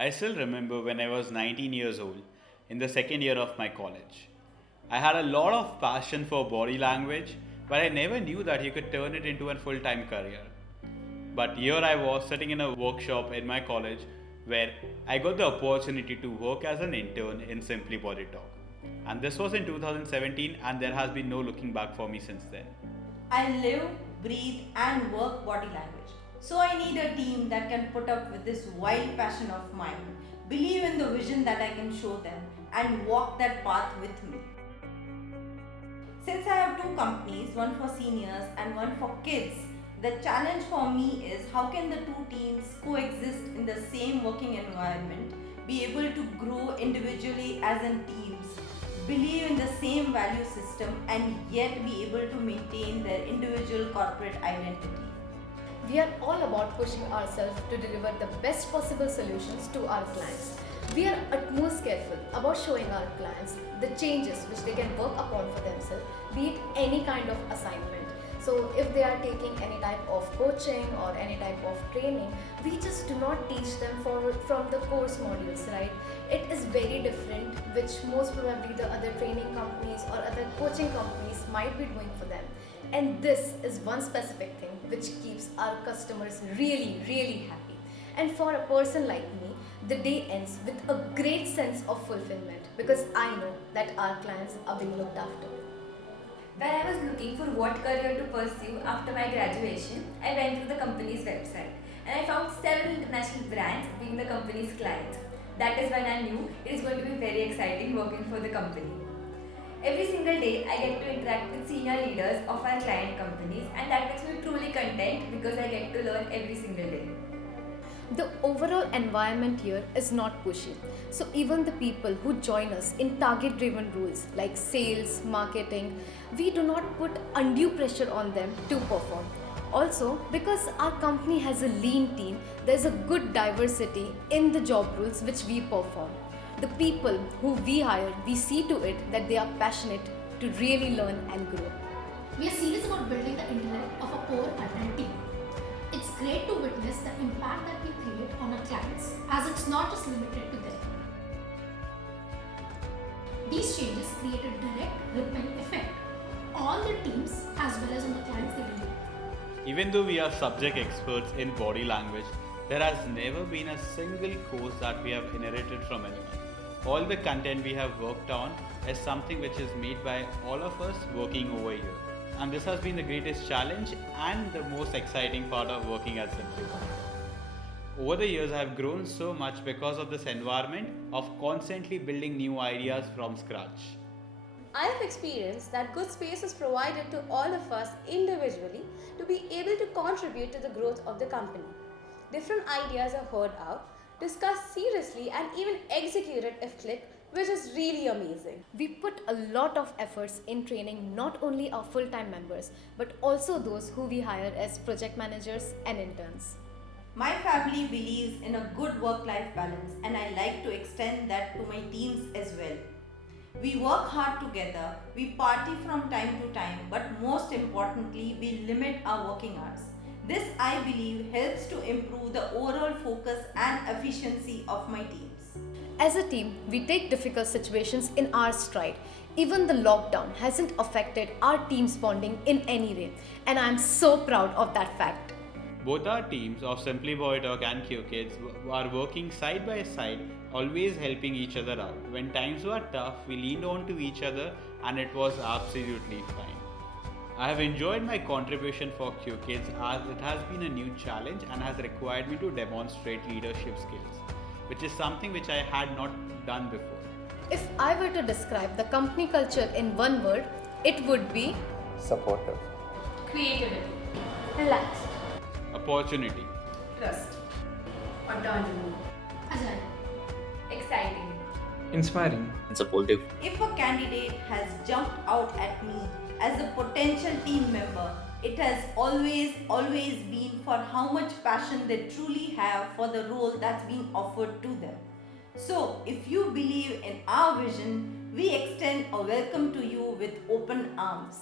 I still remember when I was 19 years old, in the second year of my college. I had a lot of passion for body language, but I never knew that you could turn it into a full time career. But here I was sitting in a workshop in my college where I got the opportunity to work as an intern in Simply Body Talk. And this was in 2017, and there has been no looking back for me since then. I live, breathe, and work body language. So I need a team that can put up with this wild passion of mine, believe in the vision that I can show them, and walk that path with me. Since I have two companies, one for seniors and one for kids, the challenge for me is how can the two teams coexist in the same working environment, be able to grow individually as in teams, believe in the same value system, and yet be able to maintain their individual corporate identity. We are all about pushing ourselves to deliver the best possible solutions to our clients. We are utmost careful about showing our clients the changes which they can work upon for themselves, be it any kind of assignment. So if they are taking any type of coaching or any type of training, we just do not teach them from the course modules, right? It is very different, which most probably the other training companies or other coaching companies might be doing for them. And this is one specific thing which keeps our customers really, really happy. And for a person like me, the day ends with a great sense of fulfillment because I know that our clients are being looked after. When I was looking for what career to pursue after my graduation, I went through the company's website and I found several international brands being the company's clients. That is when I knew it is going to be very exciting working for the company. Every single day, I get to interact with senior leaders of our client companies, and that makes me truly content because I get to learn every single day. The overall environment here is not pushy. So even the people who join us in target driven roles like sales, marketing, we do not put undue pressure on them to perform. Also, because our company has a lean team, there's a good diversity in the job roles which we perform. The people who we hire, we see to it that they are passionate to really learn and grow. We are serious about building the intellect of a core adult team. It's great to witness the impact that we create on our clients, as it's not just limited to them. These changes create a direct ripple effect on the teams as well as on the clients they deal with. Even though we are subject experts in body language, there has never been a single course that we have inherited from anyone. All the content we have worked on is something which is made by all of us working over here. And this has been the greatest challenge and the most exciting part of working at Simply. Over the years, I have grown so much because of this environment of constantly building new ideas from scratch. I have experienced that good space is provided to all of us individually to be able to contribute to the growth of the company. Different ideas are heard out, discussed seriously, and even executed if clicked, which is really amazing. We put a lot of efforts in training not only our full-time members but also those who we hire as project managers and interns. My family believes in a good work-life balance, and I like to extend that to my teams as well. We work hard together, we party from time to time, but most importantly, we limit our working hours. This, I believe, helps to improve the overall focus and efficiency of my teams. As a team, we take difficult situations in our stride. Even the lockdown hasn't affected our team's bonding in any way, and I'm so proud of that fact. Both our teams of Simply Boy Talk and QKids are working side by side, always helping each other out. When times were tough, we leaned on to each other and it was absolutely fine. I have enjoyed my contribution for QKids as it has been a new challenge and has required me to demonstrate leadership skills, which is something which I had not done before. If I were to describe the company culture in one word, it would be supportive, Creativity, Relaxed. Opportunity. trust, Autonomy, agile, exciting, inspiring, and supportive. If a candidate has jumped out at me as a potential team member, it has always been for how much passion they truly have for the role that's being offered to them. So, if you believe in our vision, we extend a welcome to you with open arms.